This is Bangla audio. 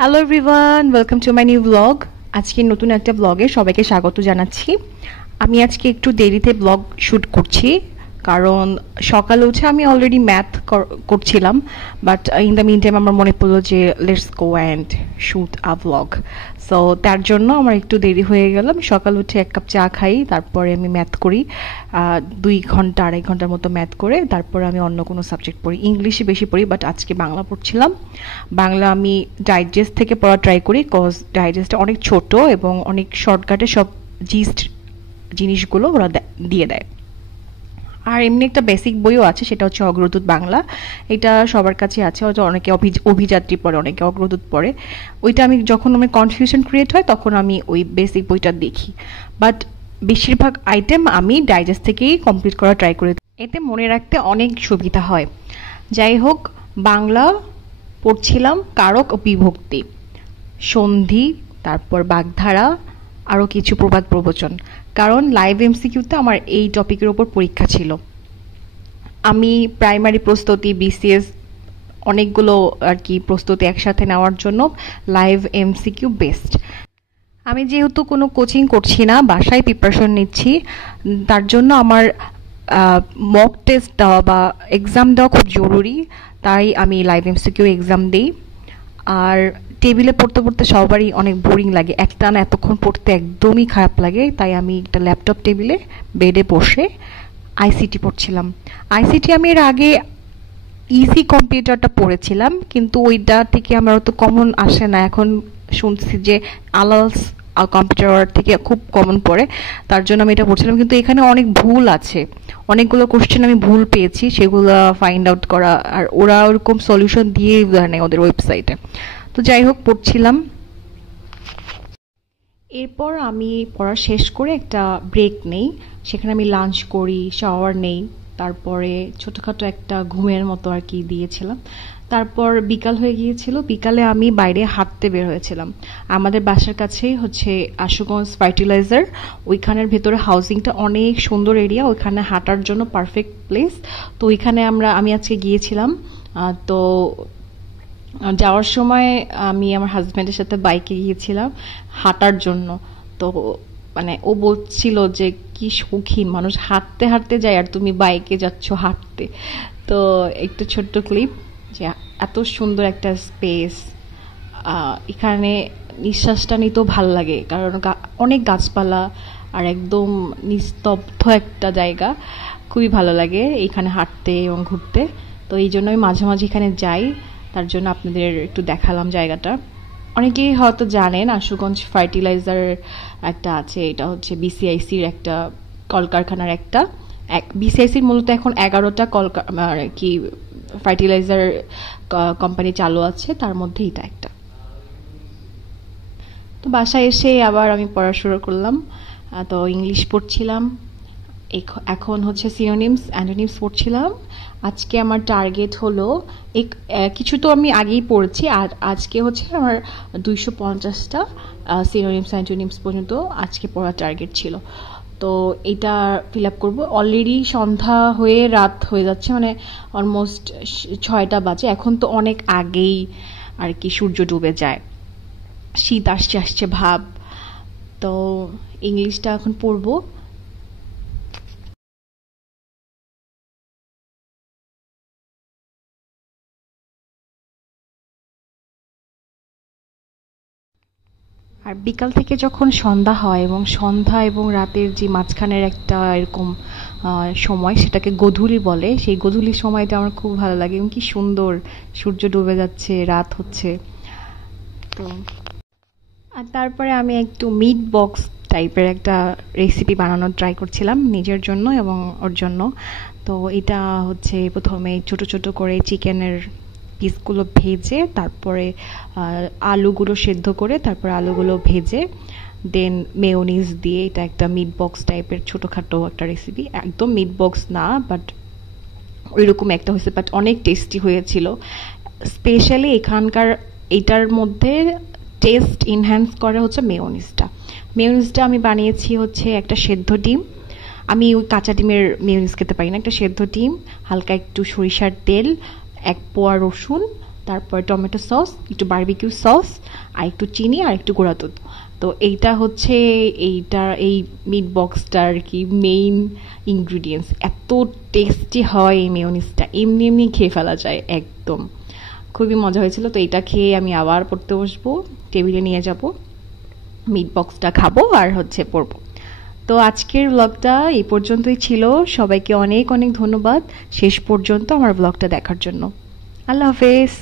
Hello everyone, welcome to my new blog. আজকে নতুন একটা ব্লগে সবাইকে স্বাগত জানাচ্ছি। আমি আজকে একটু দেরিতে ব্লগ শ্যুট করছি, কারণ সকালে উঠে আমি অলরেডি ম্যাথ করছিলাম, but in the meantime আমার মনে পড়লো যে let's go and shoot a blog. So তার জন্য আমার একটু দেরি হয়ে গেল। আমি সকাল উঠে এক কাপ চা খাই, তারপরে আমি ম্যাথ করি 2 ঘন্টা 2.5 ঘন্টার মতো ম্যাথ করে তারপরে আমি অন্য কোনো সাবজেক্ট পড়ি। ইংলিশে বেশি পড়ি, বাট আজকে বাংলা পড়ছিলাম। বাংলা আমি ডাইজেস্ট থেকে পড়া ট্রাই করি, কজ ডাইজেস্টটা অনেক ছোট এবং অনেক শর্টকাটে সব জিস্ট জিনিসগুলো ওরা দিয়ে দেয়। আর এমনি একটা বেসিক বইও আছে, সেটা হচ্ছে অগ্রদূত বাংলা। এটা সবার কাছে আছে, হয়তো অনেকে অভিযাত্রী পড়ে, অনেকে অগ্রদূত পড়ে। ওইটা আমি যখন আমার কনফিউশন ক্রিয়েট হয় তখন আমি ওই বেসিক বইটা দেখি, বাট বেশিরভাগ আইটেম আমি ডাইজেস্ট থেকেই কমপ্লিট করা ট্রাই করি। এতে মনে রাখতে অনেক সুবিধা হয়। যাই হোক, বাংলা পড়ছিলাম কারক ও বিভক্তি, সন্ধি, তারপর বাগধারা, আরও কিছু প্রবাদ প্রবচন, কারণ লাইভ এমসিকিউতে আমার এই টপিকের ওপর পরীক্ষা ছিল। আমি প্রাইমারি প্রস্তুতি, বিসিএস অনেকগুলো আর কি প্রস্তুতি একসাথে নেওয়ার জন্য লাইভ এমসিকিউ বেস্ট। আমি যেহেতু কোনো কোচিং করছি না, বাসায় প্রিপারেশন নিচ্ছি, তার জন্য আমার মক টেস্ট দেওয়া বা এক্সাম দেওয়া খুব জরুরি, তাই আমি লাইভ এমসিকিউ এক্সাম দিই। আর টেবিলে পড়তে পড়তে সবারই অনেক বোরিং লাগে, একটানা এতক্ষণ পড়তে একদমই খারাপ লাগে, তাই আমি একটা ল্যাপটপ টেবিলে বেডে বসে আইসিটি পড়ছিলাম। আইসিটি আমি এর আগে ইজি কম্পিউটারটা পড়েছিলাম, কিন্তু ওইটা থেকে আমার অত কমন আসে না। এখন শুনছি যে আলালস কম্পিউটার থেকে খুব কমন পড়ে, তার জন্য আমি এটা পড়ছিলাম। কিন্তু এখানে অনেক ভুল আছে, অনেকগুলো কোশ্চেন আমি ভুল পেয়েছি, সেগুলো ফাইন্ড আউট করা, আর ওরা ওরকম সলিউশন দিয়ে দেয় না ওদের ওয়েবসাইটে। তো যাই হোক, পড়ছিলাম। এরপর আমি পড়া শেষ করে একটা ব্রেক নেই, সেখানে আমি লাঞ্চ করি, শাওয়ার নেই, তারপরে ছোটোখাটো একটা ঘুমের মতো আর কি দিয়েছিলাম। তারপর বিকাল হয়ে গিয়েছিল, বিকালে আমি বাইরে হাঁটতে বের হয়েছিলাম। আমাদের বাসার কাছেই হচ্ছে আশুগঞ্জ ফার্টিলাইজার, ওইখানের ভেতরে হাউজিংটা অনেক সুন্দর এরিয়া, ওইখানে হাঁটার জন্য পারফেক্ট প্লেস। তো ওইখানে আমি আজকে গিয়েছিলাম। তো যাওয়ার সময় আমি আমার হাজব্যান্ডের সাথে বাইকে গিয়েছিলাম হাঁটার জন্য। তো মানে ও বলছিল যে কি শৌখিন মানুষ, হাঁটতে হাঁটতে যায় আর তুমি বাইকে যাচ্ছ হাঁটতে। তো একটা ছোট্ট ক্লিপ, যে এত সুন্দর একটা স্পেস, এখানে নিঃশ্বাসটা নিতেও ভাল লাগে, কারণ অনেক গাছপালা আর একদম নিস্তব্ধ একটা জায়গা, খুবই ভালো লাগে এখানে হাঁটতে এবং ঘুরতে। তো এই জন্যই মাঝে মাঝে এখানে যাই, তার জন্য আপনাদের একটু দেখালাম জায়গাটা। অনেকেই হয়তো জানেন আশুগঞ্জ ফার্টিলাইজার একটা আছে, এটা হচ্ছে বিসিআইসির একটা কলকারখানার একটা বিসিআইসির মূলত এখন 11টা কি ফার্টিলাইজার কোম্পানি চালু আছে, তার মধ্যে এটা একটা। তো বাসায় এসে আবার আমি পড়াশোনা করলাম। তো ইংলিশ পড়ছিলাম, এখন হচ্ছে সিনোনিমস অ্যান্টোনিমস পড়ছিলাম। আজকে আমার টার্গেট হলো কিছু তো আমি আগেই পড়েছি, আর আজকে হচ্ছে আমার 250টা সিনোনিমস অ্যান্টোনিমস পর্যন্ত আজকে পড়ার টার্গেট ছিল। তো এটা ফিল আপ করবো। অলরেডি সন্ধ্যা হয়ে রাত হয়ে যাচ্ছে, মানে অলমোস্ট 6টা বাজে। এখন তো অনেক আগেই আর কি সূর্য ডুবে যায়, শীত আসছে আসছে ভাব। তো ইংলিশটা এখন পড়বো। আর বিকাল থেকে যখন সন্ধ্যা হয় এবং সন্ধ্যা এবং রাতের যে মাঝখানের একটা এরকম সময়, সেটাকে গোধূলি বলে, সেই গোধূলির সময়টা আমার খুব ভালো লাগে, এবং কি সুন্দর সূর্য ডুবে যাচ্ছে, রাত হচ্ছে। তো আর তারপরে আমি একটু মিট বক্স টাইপের একটা রেসিপি বানানোর ট্রাই করছিলাম নিজের জন্য এবং ওর জন্য। তো এটা হচ্ছে প্রথমে ছোট ছোট করে চিকেনের পিসগুলো ভেজে, তারপরে আলুগুলো সেদ্ধ করে, তারপরে আলুগুলো ভেজে, দেন মেয়োনিজ দিয়ে, এটা একটা মিট বক্স টাইপের ছোটোখাটো একটা রেসিপি। একদম মিট বক্স না, বাট ওইরকম একটা হয়েছে, বাট অনেক টেস্টি হয়েছিল। স্পেশালি এখানকার এটার মধ্যে টেস্ট ইনহ্যান্স করা হচ্ছে মেয়োনিজটা। মেয়োনিজটা আমি বানিয়েছি হচ্ছে একটা সেদ্ধ ডিম, আমি ওই কাঁচা ডিমের মেয়োনিজ খেতে পারি না, একটা সেদ্ধ ডিম, হালকা একটু সরিষার তেল, 1 পোয়া রসুন, তারপর টমেটো সস, একটু বারবিকিউ সস, আর একটু চিনি আর একটু গুঁড়া দুধ। তো এইটা হচ্ছে এই মিট বক্সটার কি মেইন ইনগ্রিডিয়েন্টস। এত টেস্টি হয় এই মেয়োনিজটা, এমনি এমনি খেয়ে ফেলা যায় একদম। খুবই মজা হয়েছিল। তো এটা খেয়ে আমি আবার পড়তে বসবো, টেবিলে নিয়ে যাব, মিট বক্সটা খাবো আর হচ্ছে পড়বো। তো আজকের ব্লগটা এই পর্যন্তই ছিল। সবাইকে অনেক অনেক ধন্যবাদ শেষ পর্যন্ত আমার ব্লগটা দেখার জন্য। আল্লাহ হাফেজ।